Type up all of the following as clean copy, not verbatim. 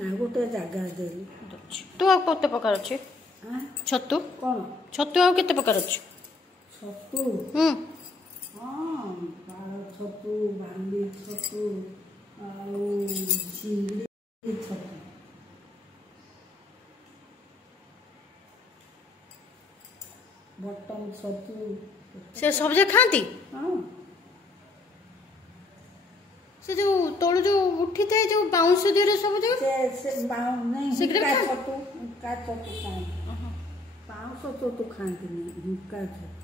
गोटे जगह देली तू आ केते प्रकार अछि छतु कौन छतु आ केते प्रकार अछि छतु हाँ पार छतु भांडी छतु आउ चिंगड़ी छतु बटन छतु से सब जे खाती हाँ से जो तोड़ जो उठी थे जो बाउंस देरे सब जो से बाउ नहीं का छतु खाए बाउंस छतु खाती नहीं हुक्का छतु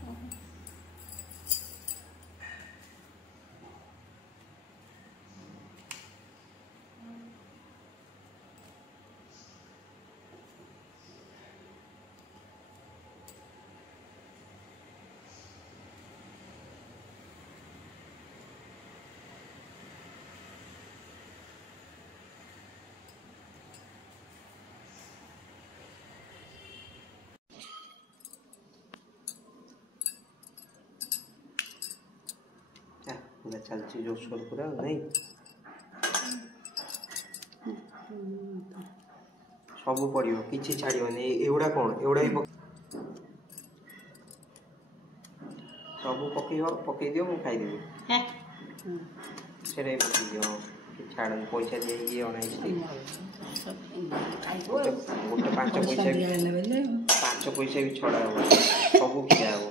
चलती जो सोल पूरा नहीं सब पड़ो कि छाड़बनी एगुड़ा कौन एगुड़ा भी सब पकई दियो मुझे खाईदेवी से पकई दियो छाड़ पैसा दिए गोटे 5 पैसा भी छड़ा हम सब खिया हम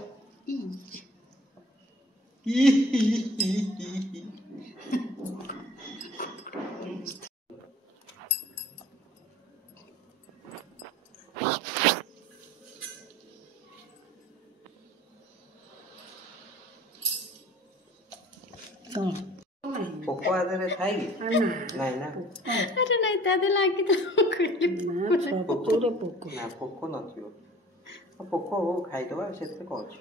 पोको आदरे थाई नहीं ना अरे नहीं तादे लागी तो छतुरे पोको ना पोको नथियो पोको हो खाई दवा सेते कहछ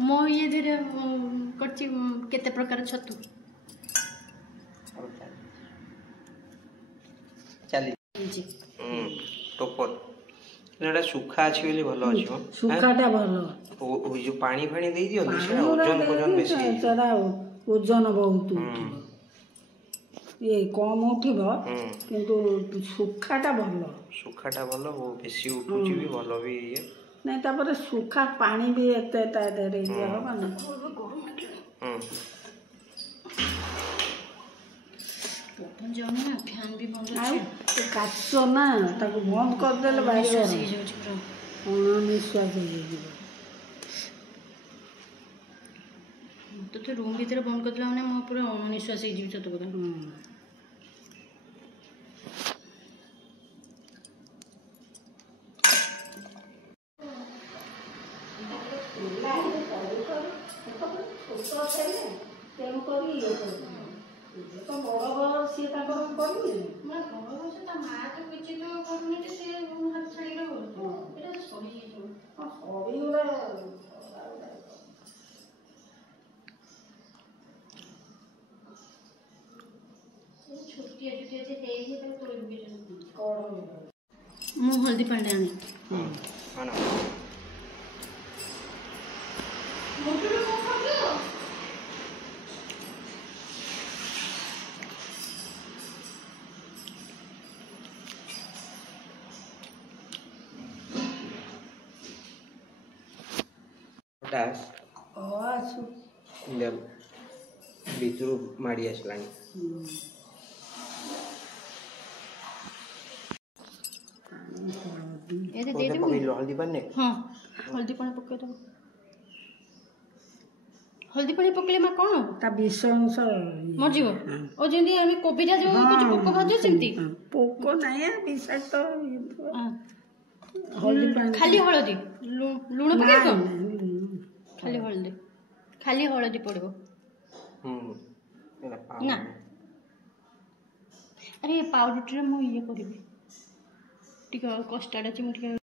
मो ये धीरे करछि केते प्रकार छतु चली जी टोपर एटा सुखा अछि बोली भलो अछि सुखाटा भलो ओ जो पानी फानी दे दियो सेटा ओजन बेसी सेटा ओजन बहुत ये कम उठिबो किंतु सुखाटा भलो वो बेसी उठुची भी भलो भी ये नहीं तापर सुखा पानी भी एते ता देरे ये होबा ना अपन जानो ना फैन भी बंद आउ काचो ना ताको बंद कर देले बाहर निश्वास हो जीवो तो रूम भीतर बंद कर दिला माने मो पूरा अनिश्वास हो जीव छतु कथा तो बड़ सी करेंगे मु हल्दी पांडे आने भीतर माड़ी आसला हल्दी पानी हाँ हल्दी पानी पके दो हल्दी पानी पकले मा कोन ता विष अंश मरजिवो ओ जेंदी आमी कोबीटा जो कुछ पोको भाजो सेमती पोको नाही विषाक्त हल्दी पानी खाली हळदी लूण पके को खाली हळदी पड़बो ना अरे पाउडर मु ये करबी टिक कष्टाड अछि मु